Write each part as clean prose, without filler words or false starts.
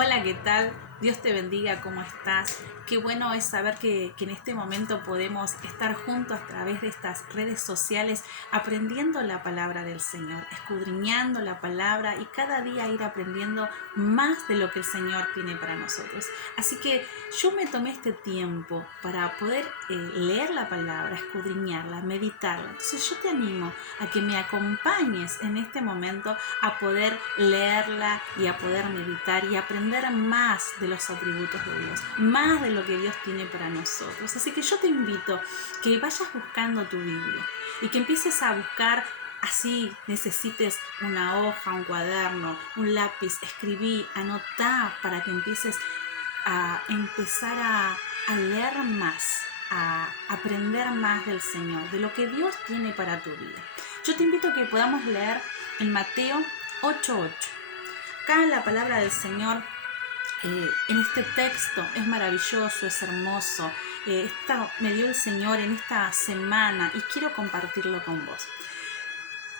Hola, ¿qué tal? Dios te bendiga, ¿cómo estás? Qué bueno es saber que en este momento podemos estar juntos a través de estas redes sociales aprendiendo la palabra del Señor, escudriñando la palabra y cada día ir aprendiendo más de lo que el Señor tiene para nosotros. Así que yo me tomé este tiempo para poder leer la palabra, escudriñarla, meditarla. Entonces yo te animo a que me acompañes en este momento a poder leerla y a poder meditar y aprender más de los atributos de Dios, más de lo que Dios tiene para nosotros. Así que yo te invito que vayas buscando tu Biblia y que empieces a buscar. Así necesites una hoja, un cuaderno, un lápiz, escribí, anotá para que empieces a leer más, a aprender más del Señor, de lo que Dios tiene para tu vida. Yo te invito a que podamos leer en Mateo 8:8. Acá la palabra del Señor en este texto es maravilloso, es hermoso. Esto me dio el Señor en esta semana y quiero compartirlo con vos.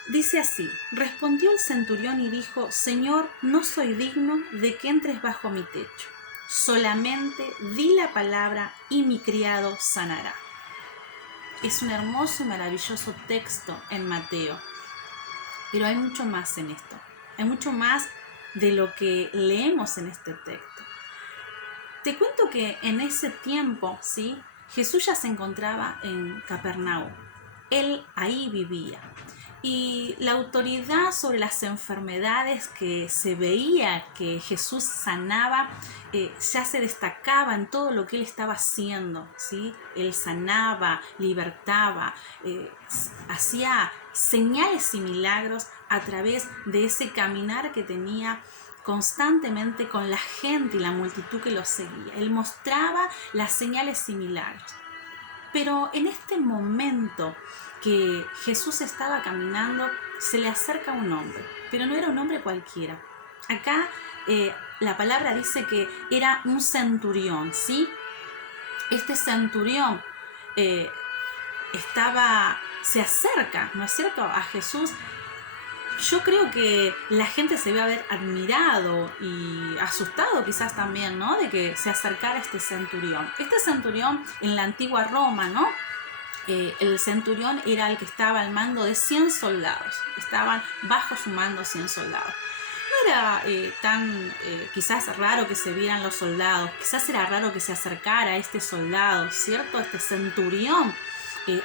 Dice así: respondió el centurión y dijo: Señor, no soy digno de que entres bajo mi techo. Solamente di la palabra y mi criado sanará. Es un hermoso y maravilloso texto en Mateo, pero hay mucho más en esto. Hay mucho más de lo que leemos en este texto. Te cuento que en ese tiempo, ¿sí?, Jesús ya se encontraba en Capernaum. Él ahí vivía. Y la autoridad sobre las enfermedades que se veía que Jesús sanaba ya se destacaba en todo lo que él estaba haciendo, ¿sí? Él sanaba, libertaba, hacía señales y milagros a través de ese caminar que tenía constantemente con la gente y la multitud que lo seguía. Él mostraba las señales y milagros. Pero en este momento que Jesús estaba caminando, se le acerca un hombre, pero no era un hombre cualquiera. Acá la palabra dice que era un centurión, ¿sí? Este centurión se acerca, ¿no es cierto?, a Jesús. Yo creo que la gente se ve haber admirado y asustado quizás también, ¿no?, de que se acercara este centurión. Este centurión en la antigua Roma, ¿no?, el centurión era el que estaba al mando de 100 soldados. Estaban bajo su mando 100 soldados. No era quizás raro que se vieran los soldados, quizás era raro que se acercara este soldado, ¿cierto?, este centurión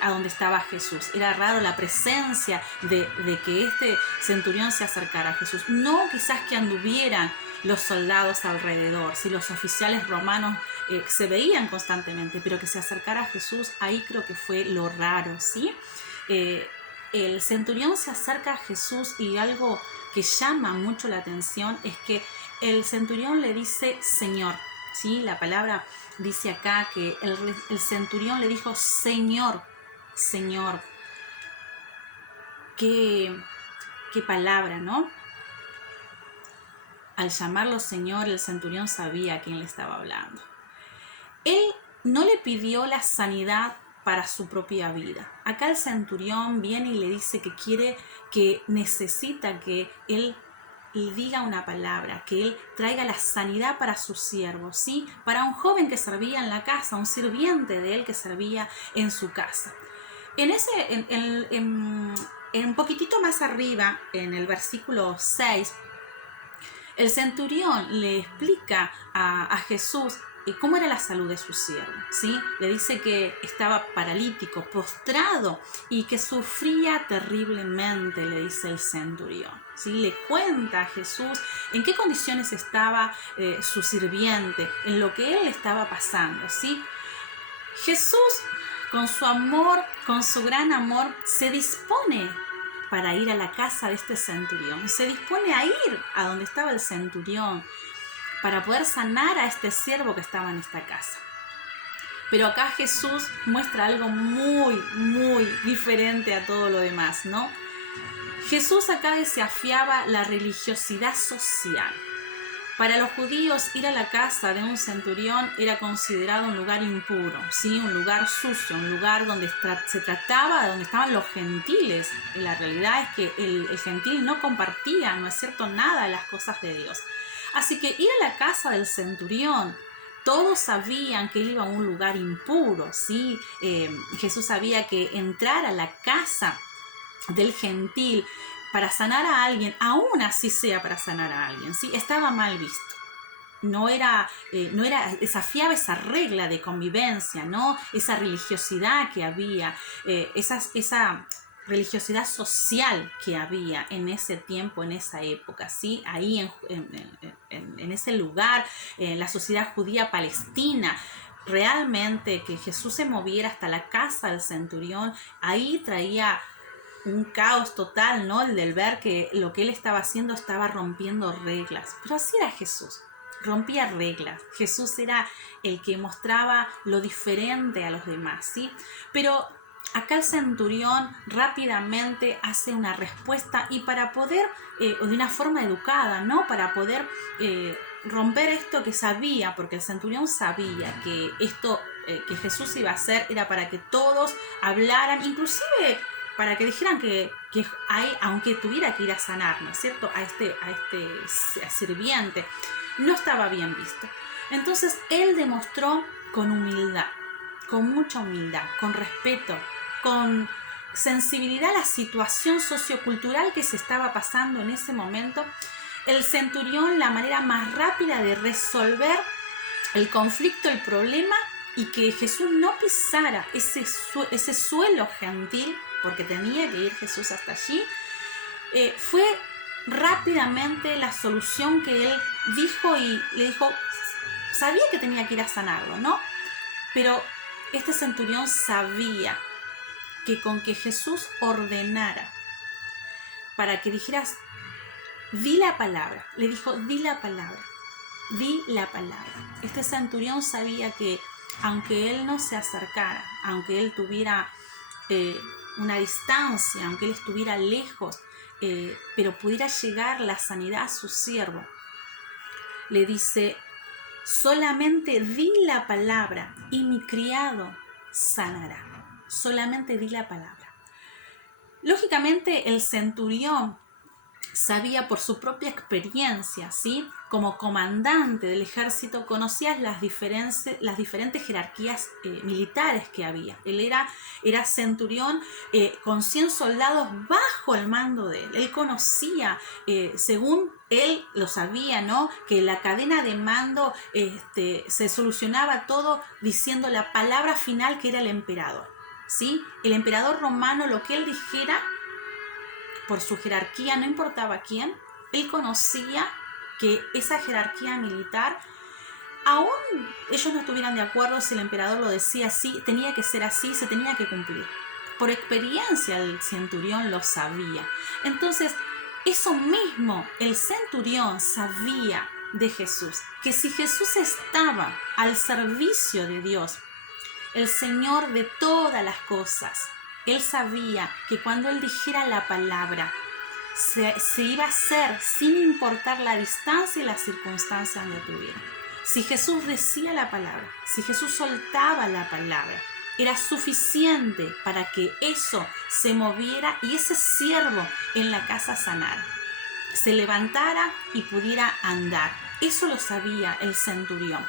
a donde estaba Jesús. Era raro la presencia de que este centurión se acercara a Jesús. No quizás que anduvieran los soldados alrededor, si los oficiales romanos se veían constantemente, pero que se acercara a Jesús, ahí creo que fue lo raro, ¿sí? El centurión se acerca a Jesús y algo que llama mucho la atención es que el centurión le dice Señor, ¿sí? La palabra dice acá que el centurión le dijo Señor, Señor. Qué palabra, ¿no? Al llamarlo Señor, el centurión sabía a quién le estaba hablando. Él no le pidió la sanidad para su propia vida. Acá el centurión viene y le dice que necesita que él diga una palabra, que él traiga la sanidad para su siervo, ¿sí? Para un joven que servía en la casa, un sirviente de él que servía en su casa. En un poquitito más arriba, en el versículo 6, el centurión le explica a Jesús cómo era la salud de su siervo, ¿sí? Le dice que estaba paralítico, postrado y que sufría terriblemente, le dice el centurión, ¿sí? Le cuenta a Jesús en qué condiciones estaba su sirviente, en lo que él estaba pasando, ¿sí? Jesús, con su amor, con su gran amor, se dispone para ir a la casa de este centurión. Se dispone a ir a donde estaba el centurión para poder sanar a este siervo que estaba en esta casa. Pero acá Jesús muestra algo muy, muy diferente a todo lo demás, ¿no? Jesús acá desafiaba la religiosidad social. Para los judíos, ir a la casa de un centurión era considerado un lugar impuro, ¿sí? Un lugar sucio, un lugar donde se trataba, donde estaban los gentiles. Y la realidad es que el gentil no compartía, ¿no es cierto?, nada de las cosas de Dios. Así que ir a la casa del centurión, todos sabían que él iba a un lugar impuro, ¿sí? Jesús sabía que entrar a la casa del gentil para sanar a alguien, aún así sea para sanar a alguien, ¿sí? Estaba mal visto. No era, desafiaba esa regla de convivencia, ¿no? Esa religiosidad que había, esa religiosidad social que había en ese tiempo, en esa época, ¿sí? Ahí en ese lugar, en la sociedad judía palestina. Realmente que Jesús se moviera hasta la casa del centurión, ahí traía un caos total, ¿no? El del ver que lo que él estaba haciendo estaba rompiendo reglas. Pero así era Jesús, rompía reglas. Jesús era el que mostraba lo diferente a los demás, ¿sí? Pero acá el centurión rápidamente hace una respuesta y para poder, de una forma educada, ¿no? Para poder romper esto que sabía, porque el centurión sabía que esto que Jesús iba a hacer era para que todos hablaran, inclusive para que dijeran que hay, aunque tuviera que ir a sanar, ¿no es cierto?, a este sirviente, no estaba bien visto. Entonces él demostró con humildad, con mucha humildad, con respeto, con sensibilidad a la situación sociocultural que se estaba pasando en ese momento. El centurión, la manera más rápida de resolver el conflicto, el problema, y que Jesús no pisara ese suelo gentil, porque tenía que ir Jesús hasta allí, fue rápidamente la solución que él dijo y le dijo, sabía que tenía que ir a sanarlo, ¿no? Pero este centurión sabía que con que Jesús ordenara para que dijeras, di la palabra, le dijo, di la palabra. Este centurión sabía que aunque él no se acercara, aunque él tuviera una distancia, aunque él estuviera lejos, pero pudiera llegar la sanidad a su siervo, le dice, solamente di la palabra y mi criado sanará. Solamente di la palabra. Lógicamente el centurión sabía por su propia experiencia, ¿sí? Como comandante del ejército, conocía las diferentes jerarquías militares que había. Él era centurión con 100 soldados bajo el mando de él. Él conocía, según él lo sabía, ¿no?, que la cadena de mando se solucionaba todo diciendo la palabra final, que era el emperador, ¿sí? El emperador romano, lo que él dijera, por su jerarquía, no importaba quién, él conocía que esa jerarquía militar, aún ellos no estuvieran de acuerdo, si el emperador lo decía así, tenía que ser así, se tenía que cumplir. Por experiencia el centurión lo sabía. Entonces, eso mismo el centurión sabía de Jesús, que si Jesús estaba al servicio de Dios, el Señor de todas las cosas, él sabía que cuando él dijera la palabra, se iba a hacer sin importar la distancia y las circunstancias donde tuviera. Si Jesús decía la palabra, si Jesús soltaba la palabra, era suficiente para que eso se moviera y ese siervo en la casa sanara, se levantara y pudiera andar. Eso lo sabía el centurión.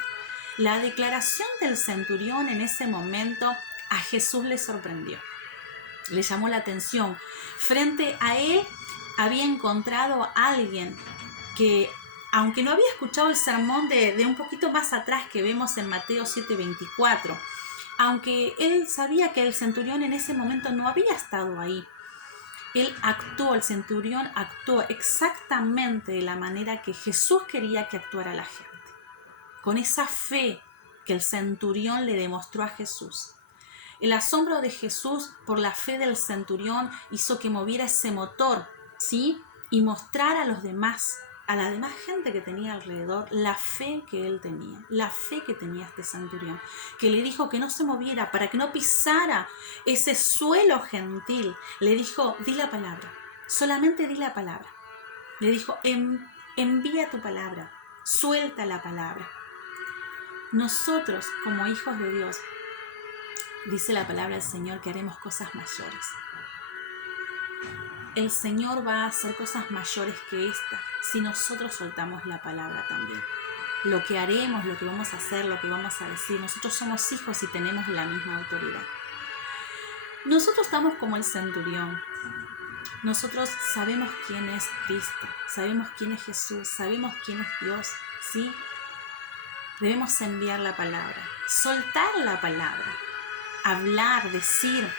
La declaración del centurión en ese momento a Jesús le sorprendió. Le llamó la atención. Frente a él había encontrado a alguien que, aunque no había escuchado el sermón de un poquito más atrás que vemos en Mateo 7:24, aunque él sabía que el centurión en ese momento no había estado ahí, el centurión actuó exactamente de la manera que Jesús quería que actuara la gente. Con esa fe que el centurión le demostró a Jesús. El asombro de Jesús por la fe del centurión hizo que moviera ese motor, ¿sí? Y mostrara a los demás, a la demás gente que tenía alrededor, la fe que él tenía, la fe que tenía este centurión, que le dijo que no se moviera, para que no pisara ese suelo gentil. Le dijo, di la palabra, solamente di la palabra. Le dijo, envía tu palabra, suelta la palabra. Nosotros, como hijos de Dios, dice la palabra del Señor que haremos cosas mayores. el Señor va a hacer cosas mayores que esta si nosotros soltamos la palabra también. Lo que haremos, lo que vamos a hacer, lo que vamos a decir, nosotros somos hijos y tenemos la misma autoridad. Nosotros estamos como el centurión. Nosotros sabemos quién es Cristo, sabemos quién es Jesús, sabemos quién es Dios, ¿sí? Debemos enviar la palabra, soltar la palabra, hablar, decir.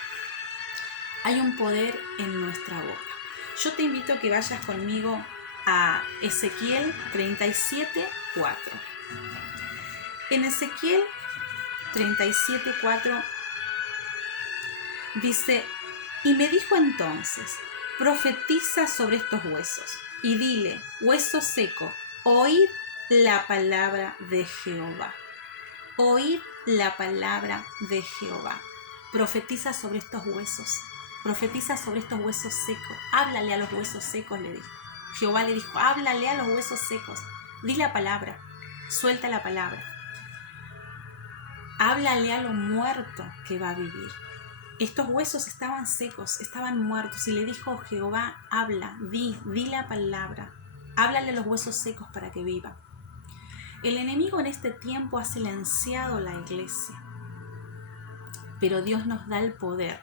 Hay un poder en nuestra boca. Yo te invito a que vayas conmigo a Ezequiel 37:4. En Ezequiel 37:4 dice: y me dijo entonces, profetiza sobre estos huesos y dile, hueso seco, oíd la palabra de Jehová. Oíd la palabra de Jehová. Profetiza sobre estos huesos. Profetiza sobre estos huesos secos. Háblale a los huesos secos, le dijo. Jehová le dijo, háblale a los huesos secos. Di la palabra. Suelta la palabra. Háblale a lo muerto que va a vivir. Estos huesos estaban secos, estaban muertos. Y le dijo Jehová, habla, di la palabra. Háblale a los huesos secos para que vivan. El enemigo en este tiempo ha silenciado la iglesia. Pero Dios nos da el poder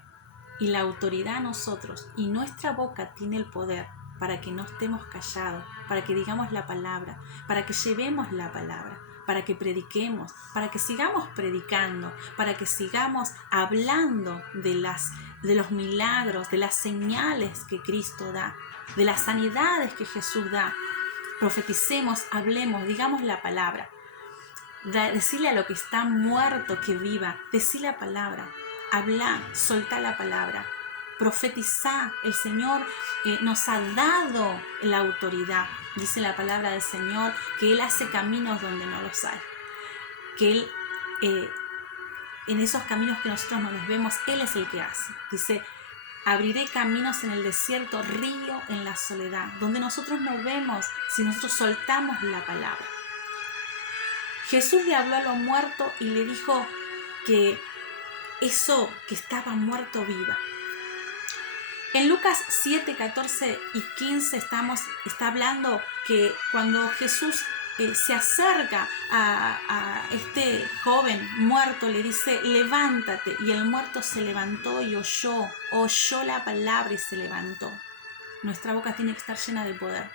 y la autoridad a nosotros. Y nuestra boca tiene el poder para que no estemos callados, para que digamos la palabra, para que llevemos la palabra, para que prediquemos, para que sigamos predicando, para que sigamos hablando de los milagros, de las señales que Cristo da, de las sanidades que Jesús da. Profeticemos, hablemos, digamos la palabra. Decirle a lo que está muerto que viva, decir la palabra, habla, solta la palabra, profetiza. El Señor nos ha dado la autoridad. Dice la palabra del Señor que Él hace caminos donde no los hay, que Él en esos caminos que nosotros no los vemos, Él es el que hace. Dice, abriré caminos en el desierto, río en la soledad, donde nosotros no vemos si nosotros soltamos la palabra. Jesús le habló a lo muerto y le dijo que eso que estaba muerto viva. En Lucas 7, 14 y 15 está hablando que cuando Jesús se acerca a este joven muerto, le dice, levántate. Y el muerto se levantó y oyó la palabra y se levantó. Nuestra boca tiene que estar llena de poder.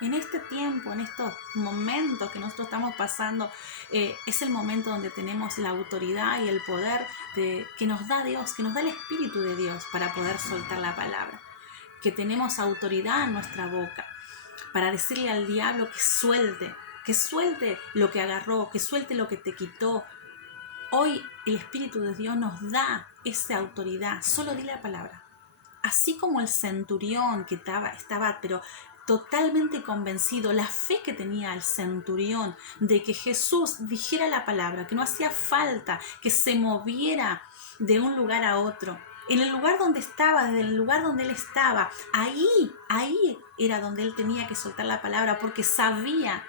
En este tiempo, en estos momentos que nosotros estamos pasando, es el momento donde tenemos la autoridad y el poder que nos da Dios, que nos da el Espíritu de Dios para poder soltar la palabra. Que tenemos autoridad en nuestra boca para decirle al diablo que suelte lo que agarró, que suelte lo que te quitó. Hoy el Espíritu de Dios nos da esa autoridad. Solo di la palabra. Así como el centurión que estaba pero totalmente convencido, la fe que tenía el centurión de que Jesús dijera la palabra, que no hacía falta que se moviera de un lugar a otro. En el lugar donde estaba, desde el lugar donde él estaba, ahí era donde él tenía que soltar la palabra, porque sabía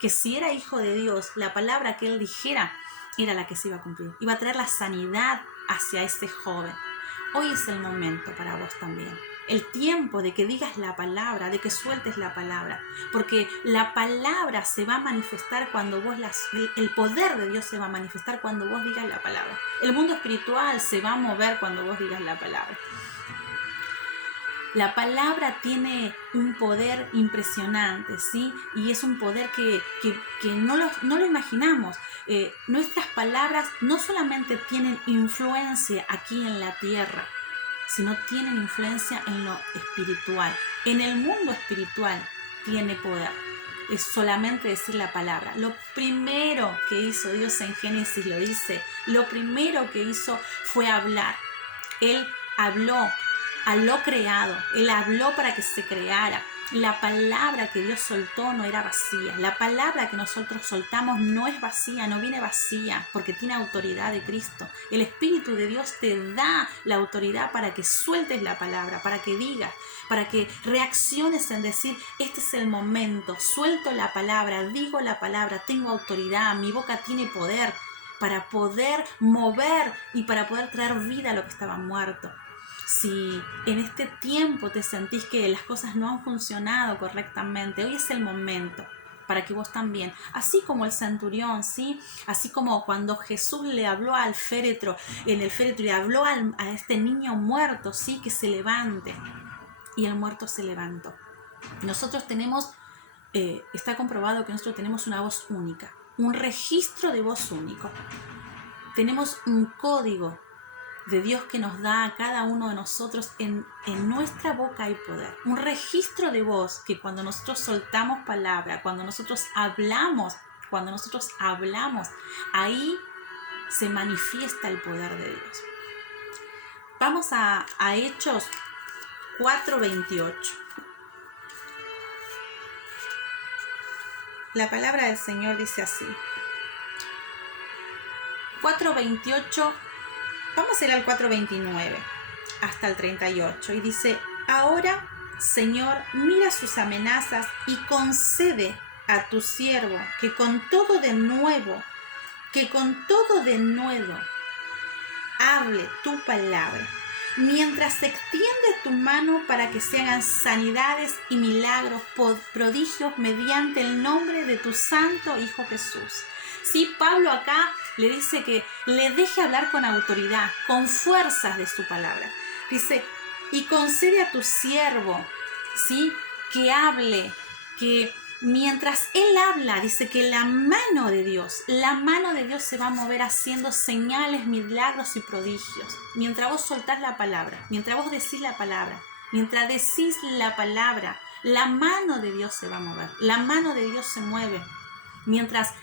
que si era hijo de Dios, la palabra que él dijera era la que se iba a cumplir. Iba a traer la sanidad hacia ese joven. Hoy es el momento para vos también. El tiempo de que digas la palabra, de que sueltes la palabra, porque la palabra se va a manifestar cuando vos el poder de Dios se va a manifestar cuando vos digas la palabra. El mundo espiritual se va a mover cuando vos digas la palabra. La palabra tiene un poder impresionante, ¿sí? Y es un poder que no lo imaginamos. Nuestras palabras no solamente tienen influencia aquí en la tierra, sino tienen influencia en lo espiritual. En el mundo espiritual tiene poder. Es solamente decir la palabra. Lo primero que hizo Dios en Génesis lo dice. Lo primero que hizo fue hablar. Él habló a lo creado. Él habló para que se creara. La palabra que Dios soltó no era vacía. La palabra que nosotros soltamos no es vacía, no viene vacía, porque tiene autoridad de Cristo. El Espíritu de Dios te da la autoridad para que sueltes la palabra, para que digas, para que reacciones en decir, este es el momento, suelto la palabra, digo la palabra, tengo autoridad, mi boca tiene poder para poder mover y para poder traer vida a lo que estaba muerto. Si en este tiempo te sentís que las cosas no han funcionado correctamente, hoy es el momento para que vos también, así como el centurión, ¿sí? Así como cuando Jesús le habló al féretro, en el féretro le habló a este niño muerto, ¿sí? Que se levante. Y el muerto se levantó. Nosotros tenemos, está comprobado que nosotros tenemos una voz única, un registro de voz único. Tenemos un código de Dios que nos da a cada uno de nosotros. En nuestra boca hay poder, un registro de voz que cuando nosotros soltamos palabra, cuando nosotros hablamos, ahí se manifiesta el poder de Dios. Vamos a Hechos 4:28. La palabra del Señor dice así. 4:28. Vamos a ir al 4:29 hasta el 38 y dice: ahora, Señor, mira sus amenazas y concede a tu siervo que con todo de nuevo hable tu palabra, mientras se extiende tu mano para que se hagan sanidades y milagros, prodigios mediante el nombre de tu santo Hijo Jesús. Sí, Pablo acá le dice que le deje hablar con autoridad, con fuerzas de su palabra. Dice, y concede a tu siervo, ¿sí? Que hable, que mientras él habla, dice que la mano de Dios se va a mover haciendo señales, milagros y prodigios. Mientras vos soltás la palabra, mientras vos decís la palabra, mientras decís la palabra, la mano de Dios se va a mover, la mano de Dios se mueve. Mientras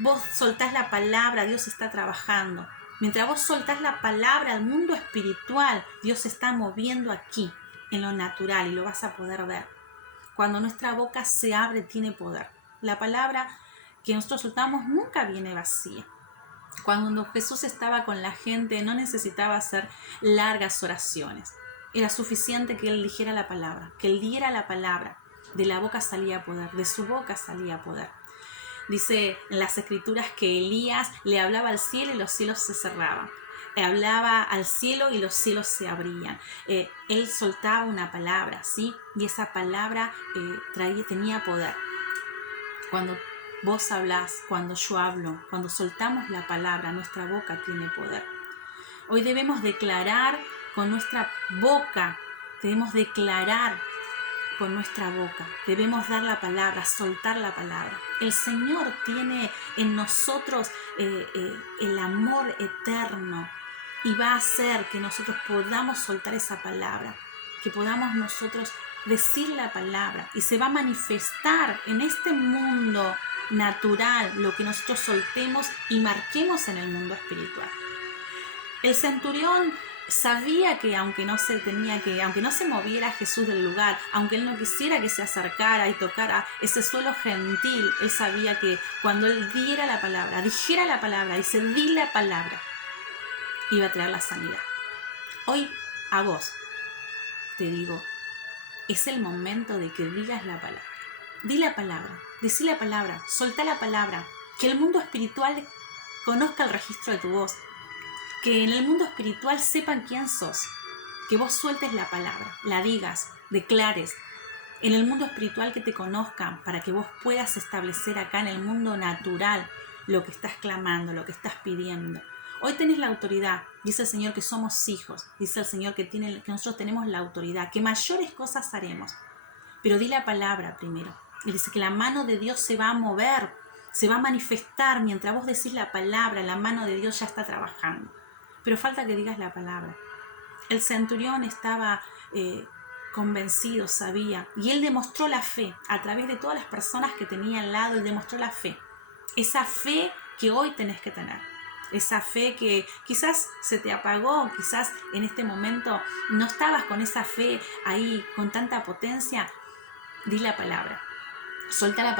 vos soltás la palabra, Dios está trabajando. Mientras vos soltás la palabra al mundo espiritual, Dios se está moviendo aquí, en lo natural, y lo vas a poder ver. Cuando nuestra boca se abre, tiene poder. La palabra que nosotros soltamos nunca viene vacía. Cuando Jesús estaba con la gente, no necesitaba hacer largas oraciones. Era suficiente que Él dijera la palabra, que Él diera la palabra. De la boca salía poder, de su boca salía poder. Dice en las Escrituras que Elías le hablaba al cielo y los cielos se cerraban. Hablaba al cielo y los cielos se abrían. Él soltaba una palabra, ¿sí? Y esa palabra tenía poder. Cuando vos hablás, cuando yo hablo, cuando soltamos la palabra, nuestra boca tiene poder. Hoy debemos declarar con nuestra boca, debemos dar la palabra, soltar la palabra. El Señor tiene en nosotros el amor eterno y va a hacer que nosotros podamos soltar esa palabra, que podamos nosotros decir la palabra y se va a manifestar en este mundo natural lo que nosotros soltemos y marquemos en el mundo espiritual. El centurión sabía que aunque no se moviera Jesús del lugar, aunque él no quisiera que se acercara y tocara ese suelo gentil, él sabía que cuando él dijera la palabra, dice, di la palabra, iba a traer la sanidad. Hoy a vos te digo, es el momento de que digas la palabra. Di la palabra, decí la palabra, soltá la palabra, que el mundo espiritual conozca el registro de tu voz, que en el mundo espiritual sepan quién sos, que vos sueltes la palabra, la digas, declares, en el mundo espiritual que te conozcan para que vos puedas establecer acá en el mundo natural lo que estás clamando, lo que estás pidiendo. Hoy tenés la autoridad, dice el Señor que somos hijos, dice el Señor que nosotros tenemos la autoridad, que mayores cosas haremos, pero di la palabra primero. Y dice que la mano de Dios se va a mover, se va a manifestar, mientras vos decís la palabra, la mano de Dios ya está trabajando. Pero falta que digas la palabra. El centurión estaba convencido, sabía, y él demostró la fe, a través de todas las personas que tenía al lado, él demostró la fe. Esa fe que hoy tenés que tener. Esa fe que quizás se te apagó, quizás en este momento no estabas con esa fe ahí, con tanta potencia. Di la palabra. Solta la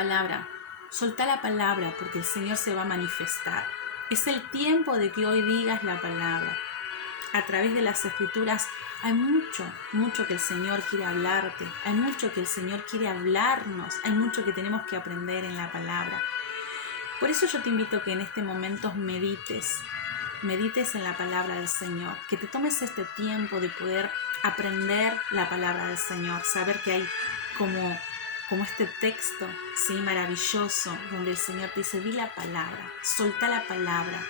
palabra, porque el Señor se va a manifestar. Es el tiempo de que hoy digas la palabra. A través de las Escrituras hay mucho que el Señor quiere hablarte, hay mucho que el Señor quiere hablarnos, hay mucho que tenemos que aprender en la palabra. Por eso yo te invito a que en este momento medites medites en la palabra del Señor, que te tomes este tiempo de poder aprender la palabra del Señor, saber que hay como este texto, sí, maravilloso, donde el Señor te dice, di la palabra, solta la palabra,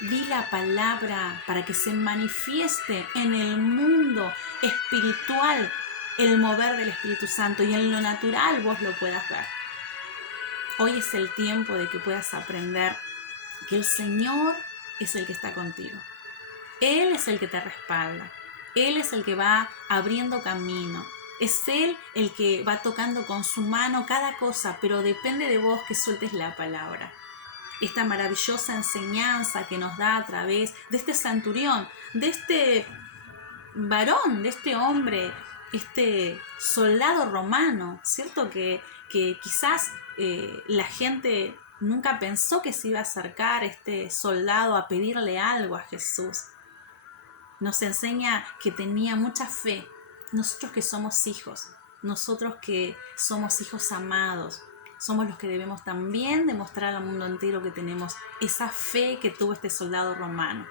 di la palabra para que se manifieste en el mundo espiritual el mover del Espíritu Santo y en lo natural vos lo puedas ver. Hoy es el tiempo de que puedas aprender que el Señor es el que está contigo. Él es el que te respalda. Él es el que va abriendo camino. Es Él el que va tocando con su mano cada cosa, pero depende de vos que sueltes la palabra. Esta maravillosa enseñanza que nos da a través de este centurión, de este varón, de este hombre, este soldado romano, ¿cierto? Que quizás la gente nunca pensó que se iba a acercar este soldado a pedirle algo a Jesús. Nos enseña que tenía mucha fe. Nosotros que somos hijos, nosotros que somos hijos amados, somos los que debemos también demostrar al mundo entero que tenemos esa fe que tuvo este soldado romano.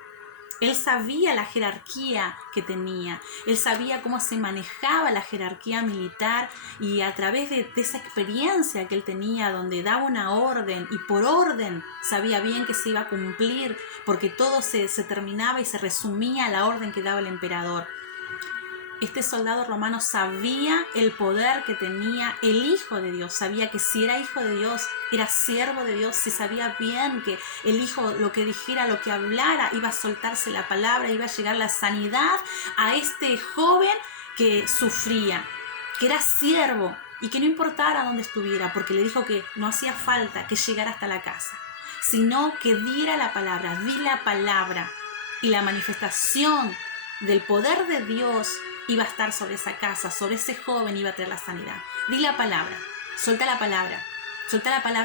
Él sabía la jerarquía que tenía, él sabía cómo se manejaba la jerarquía militar y a través de esa experiencia que él tenía donde daba una orden y por orden sabía bien que se iba a cumplir porque todo se terminaba y se resumía a la orden que daba el emperador. Este soldado romano sabía el poder que tenía el Hijo de Dios, sabía que si era hijo de Dios, era siervo de Dios, si sabía bien que el Hijo lo que dijera, lo que hablara, iba a soltarse la palabra, iba a llegar la sanidad a este joven que sufría, que era siervo y que no importara dónde estuviera, porque le dijo que no hacía falta que llegara hasta la casa, sino que diera la palabra, di la palabra y la manifestación del poder de Dios iba a estar sobre esa casa, sobre ese joven iba a traer la sanidad. Di la palabra, suelta la palabra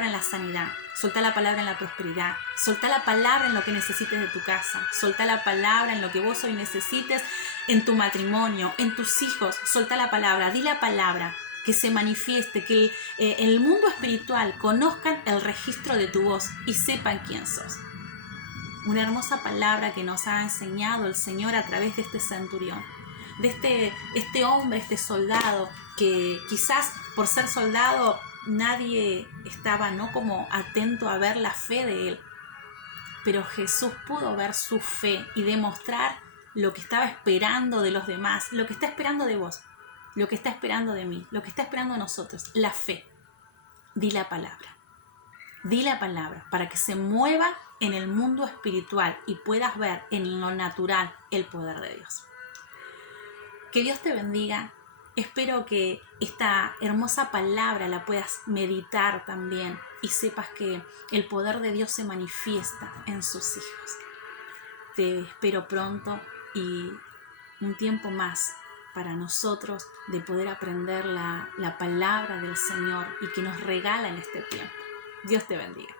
en la sanidad, suelta la palabra en la prosperidad, suelta la palabra en lo que necesites de tu casa, suelta la palabra en lo que vos hoy necesites en tu matrimonio, en tus hijos, suelta la palabra, di la palabra, que se manifieste, que el mundo espiritual conozcan el registro de tu voz y sepan quién sos. Una hermosa palabra que nos ha enseñado el Señor a través de este centurión, de este hombre, este soldado, que quizás por ser soldado nadie estaba como atento a ver la fe de él, pero Jesús pudo ver su fe y demostrar lo que estaba esperando de los demás, lo que está esperando de vos, lo que está esperando de mí, lo que está esperando de nosotros, la fe. Di la palabra para que se mueva en el mundo espiritual y puedas ver en lo natural el poder de Dios. Que Dios te bendiga. Espero que esta hermosa palabra la puedas meditar también y sepas que el poder de Dios se manifiesta en sus hijos. Te espero pronto y un tiempo más para nosotros de poder aprender la palabra del Señor y que nos regala en este tiempo. Dios te bendiga.